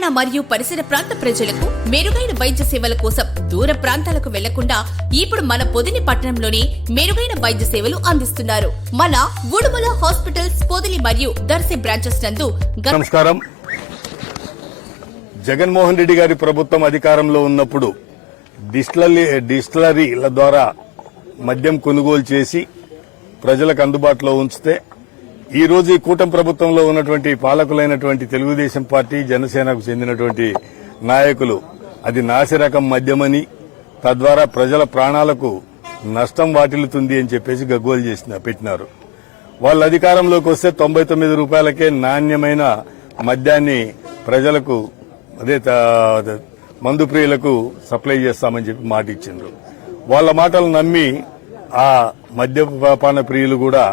తెలంగాణ మరియు పరిసర ప్రాంత ప్రజలకు మెరుగైన వైద్య సేవల కోసం దూర ప్రాంతాలకు వెళ్ళకుండా ఇప్పుడు మన పొదిని పట్టణంలోనే మెరుగైన వైద్య సేవలు అందిస్తున్నారు. మన ఉడుమల హాస్పిటల్స్ పొదిలి మరియు దర్శి బ్రాంచెస్ నందు గత నమస్కారం. జగన్మోహన్ రెడ్డి గారి ప్రభుత్వం అధికారంలో ఉన్నప్పుడు డిస్టిలరీ డిస్టిలరీల ద్వారా మద్యం కొనుగోలు చేసి ప్రజలకు అందుబాటులో ఉంచితే ఈ రోజు ఈ కూటమి ప్రభుత్వంలో ఉన్నటువంటి పాలకులైనటువంటి తెలుగుదేశం పార్టీ జనసేనకు చెందినటువంటి నాయకులు. అది నాసిరకం మద్యమని తద్వారా ప్రజల ప్రాణాలకు నష్టం వాటిల్లుతుంది అని చెప్పేసి గగ్గోలు చేసిన పెట్టినారు. వాళ్ళు అధికారంలోకి వస్తే తొంభై తొమ్మిది రూపాయలకే నాణ్యమైన మద్యాన్ని ప్రజలకు అదే మందు ప్రియులకు సప్లై చేస్తామని చెప్పి మాట ఇచ్చిండ్రు వాళ్ళ మాటలు నమ్మి ఆ మద్యపాన ప్రియులు కూడా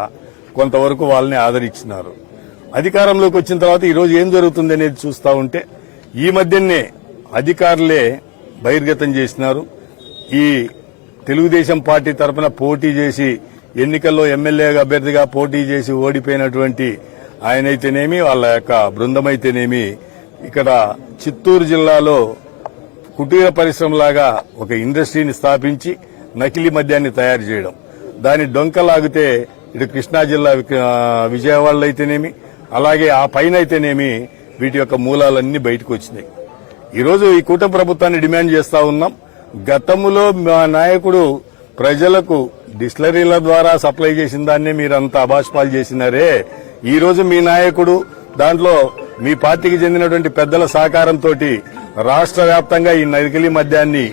కొంతవరకు వాళ్ళని ఆదరించినారు. అధికారంలోకి వచ్చిన తర్వాత ఈరోజు ఏం జరుగుతుంది అనేది చూస్తా ఉంటే ఈ మధ్యనే అధికారులే బహిర్గతం చేసినారు. ఈ తెలుగుదేశం పార్టీ తరపున పోటీ చేసి ఎన్నికల్లో ఎమ్మెల్యే అభ్యర్థిగా పోటీ చేసి ఓడిపోయినటువంటి ఆయనైతేనేమి వాళ్ళ యొక్క బృందమైతేనేమి ఇక్కడ చిత్తూరు జిల్లాలో కుటీర పరిశ్రమలాగా ఒక ఇండస్ట్రీని స్థాపించి నకిలీ మద్యాన్ని తయారు చేయడం. దాని డొంకలాగితే ఇటు కృష్ణా జిల్లా విజయవాడలో అయితేనేమి అలాగే ఆ పైన అయితేనేమి వీటి యొక్క మూలాలన్నీ బయటకు వచ్చినాయి ఈరోజు ఈ కూటమి ప్రభుత్వాన్ని డిమాండ్ చేస్తా ఉన్నాం. గతంలో మా నాయకుడు ప్రజలకు డిస్లరీల ద్వారా సప్లై చేసిన దాన్నే మీరంతా అభాష్పాలు చేసినారే. ఈ రోజు మీ నాయకుడు దాంట్లో మీ పార్టీకి చెందినటువంటి పెద్దల సహకారంతో రాష్ట్ర వ్యాప్తంగా ఈ నకిలీ మద్యాన్ని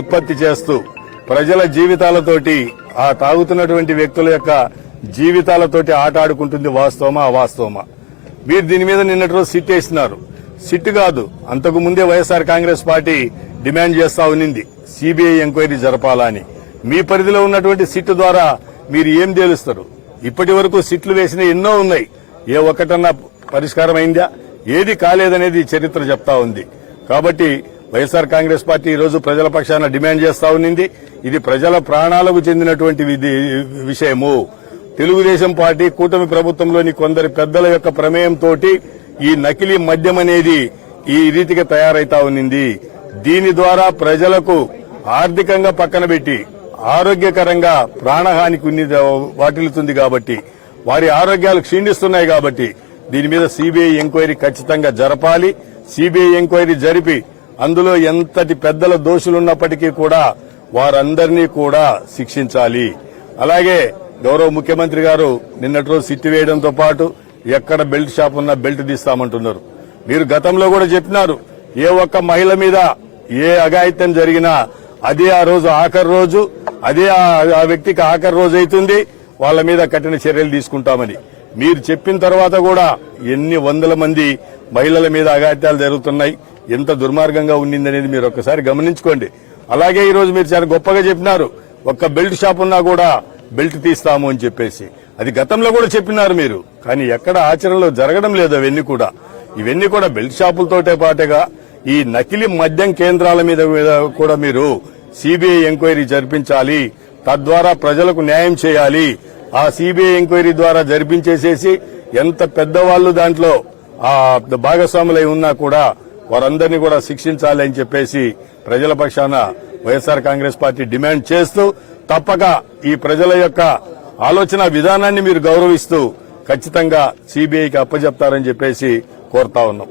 ఉత్పత్తి చేస్తూ ప్రజల జీవితాలతోటి ఆ తాగుతున్నటువంటి వ్యక్తుల యొక్క జీవితాలతోటి ఆట ఆడుకుంటుంది వాస్తవమా? అవాస్తవమా? మీరు దీని మీద నిన్నటి రోజు సిట్ వేసినారు. సిట్ కాదు అంతకు ముందే వైఎస్ఆర్ కాంగ్రెస్ పార్టీ డిమాండ్ చేస్తా ఉన్నింది. సిబిఐ ఎంక్వైరీ జరపాలని మీ పరిధిలో ఉన్నటువంటి సిట్ ద్వారా మీరు ఏం తేలుస్తారు? ఇప్పటి వరకు సిట్లు వేసిన ఎన్నో ఉన్నాయి. ఏ ఒక్కటన్నా పరిష్కారం అయిందా ఏది కాలేదనేది చరిత్ర చెప్తా ఉంది. కాబట్టి వైఎస్ఆర్ కాంగ్రెస్ పార్టీ ఈ రోజు ప్రజల పక్షాన డిమాండ్ చేస్తా ఉన్నింది. ఇది ప్రజల ప్రాణాలకు చెందినటువంటి విషయము. తెలుగుదేశం పార్టీ కూటమి ప్రభుత్వంలోని కొందరి పెద్దల యొక్క ప్రమేయంతో ఈ నకిలీ మద్యం అనేది ఈ రీతిగా తయారైతా ఉన్నింది. దీని ద్వారా ప్రజలకు ఆర్థికంగా పక్కన పెట్టి ఆరోగ్యకరంగా ప్రాణహానికి వాటిల్లుతుంది కాబట్టి వారి ఆరోగ్యాలు క్షీణిస్తున్నాయి కాబట్టి దీని మీద సిబిఐ ఎంక్వైరీ ఖచ్చితంగా జరపాలి. సిబిఐ ఎంక్వైరీ జరిపి అందులో ఎంతటి పెద్దల దోషులున్నప్పటికీ కూడా వారందరినీ కూడా శిక్షించాలి. అలాగే గౌరవ ముఖ్యమంత్రి గారు నిన్నటి రోజు సిట్టి వేయడంతో పాటు ఎక్కడ బెల్ట్ షాప్ ఉన్నా బెల్ట్ తీస్తామంటున్నారు. మీరు గతంలో కూడా చెప్పినారు ఏ ఒక్క మహిళ మీద ఏ అఘాయిత్యం జరిగినా అదే ఆ రోజు ఆఖరి రోజు అదే ఆ- ఆ వ్యక్తికి ఆఖరి రోజు అవుతుంది వాళ్ళ మీద కఠిన చర్యలు తీసుకుంటామని. మీరు చెప్పిన తర్వాత కూడా ఎన్ని వందల మంది మహిళల మీద అఘాయిత్యాలు జరుగుతున్నాయి ఎంత దుర్మార్గంగా ఉండిందనేది మీరు ఒక్కసారి గమనించుకోండి. అలాగే ఈ రోజు మీరు చాలా గొప్పగా చెప్పినారు. ఒక్క బెల్ట్ షాప్ ఉన్నా కూడా బెల్ట్ తీస్తాము అని చెప్పేసి. అది గతంలో కూడా చెప్పినారు మీరు. కానీ ఎక్కడ ఆచరణలో జరగడం లేదు అవన్నీ కూడా. ఇవన్నీ కూడా బెల్ట్ షాపులతోటే పాటుగా ఈ నకిలీ మద్యం కేంద్రాల మీద మీద కూడా మీరు సిబిఐ ఎంక్వైరీ జరిపించాలి. తద్వారా ప్రజలకు న్యాయం చేయాలి. ఆ సిబిఐ ఎంక్వైరీ ద్వారా జరిపించేసేసి ఎంత పెద్దవాళ్ళు దాంట్లో ఆ భాగస్వాములై ఉన్నా కూడా వారందరినీ కూడా శిక్షించాలి అని చెప్పేసి ప్రజల పక్షాన వైఎస్ఆర్ కాంగ్రెస్ పార్టీ డిమాండ్ చేస్తూ తప్పక ఈ ప్రజల యొక్క ఆలోచన విధానాన్ని మీరు గౌరవిస్తూ ఖచ్చితంగా సిబిఐకి అప్పజెప్తారని చెప్పేసి కోరుతా ఉన్నాం.